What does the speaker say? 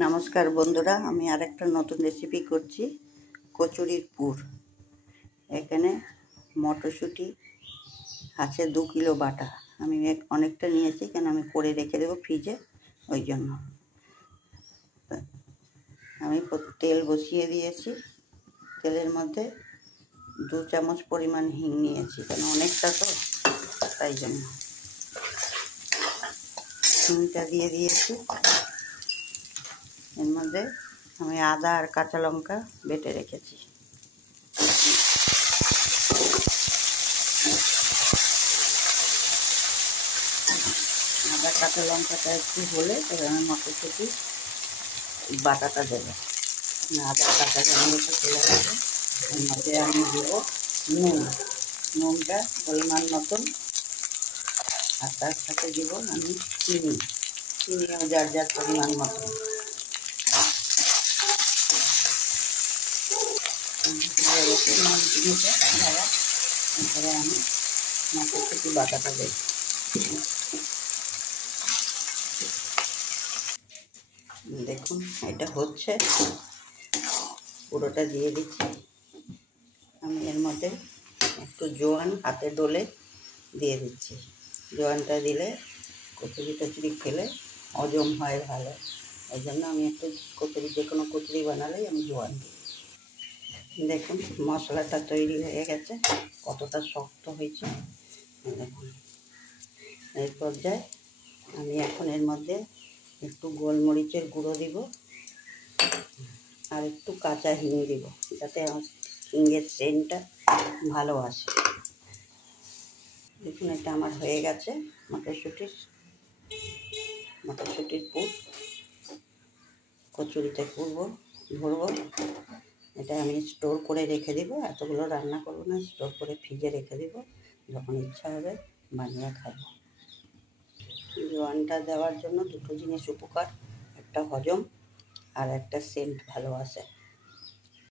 নমস্কার বন্ধুরা, আমি আরেকটা নতুন রেসিপি করছি, কচুরির পুর। এখানে মটরশুঁটি আছে 2 কিলো বাটা। আমি অনেকটা নিয়েছি, কেন আমি করে রেখে দেবো ফ্রিজে, ওই জন্য। আমি তেল বসিয়ে দিয়েছি। তেলের মধ্যে 2 চামচ পরিমাণ হিং নিয়েছি, কেন অনেকটা তো, তাই জন্য হিংটা দিয়ে দিয়েছি। এর মধ্যে আমি আদা আর কাঁচা লঙ্কা বেটে রেখেছি। আদা কাঁচা লঙ্কাটা একটু হলে তবে আমি মটরশুঁটি বাটাটা দেবো। আদা কাঁচা লঙ্কাটা চলে গেছে। এর মধ্যে আমি দেবো নুনটা পরিমাণ মতন, আর তার সাথে দেবো আমি চিনিও যার যার পরিমাণ মতন। নুন চিনিটা দেওয়া, তারপরে আমি মটরশুঁটি বাটাটা দেবো। দেখুন এটা হচ্ছে, পুরোটা দিয়ে দিচ্ছি। আমি এর মধ্যে একটু জোয়ান হাতে ডলে দিয়ে দিচ্ছি। জোয়ানটা দিলে কচুরি খেলে হজম হয় ভালো, ওই জন্য আমি একটু যে কোনো কচুরি বানালেই আমি জোয়ান দিই। দেখুন মশলাটা তৈরি হয়ে গেছে, কতটা শক্ত হয়েছে দেখুন। এই পর্যায়ে আমি এখন এর মধ্যে একটু গোলমরিচের গুঁড়ো দিব, আর একটু কাঁচা হিং দিব, যাতে আমার হিঙের সেন্টটা ভালো আসে। দেখুন এটা আমার হয়ে গেছে মটরশুঁটির পুর। কচুরিতে ভরবো। এটা আমি স্টোর করে রেখে দিব, এতগুলো রান্না করবো না, স্টোর করে ফ্রিজে রেখে দিব, যখন ইচ্ছা হবে বানিয়ে খাবো। জোয়ানটা দেওয়ার জন্য দুটো জিনিস উপকার, একটা হজম আর একটা সেন্ট ভালো আসে।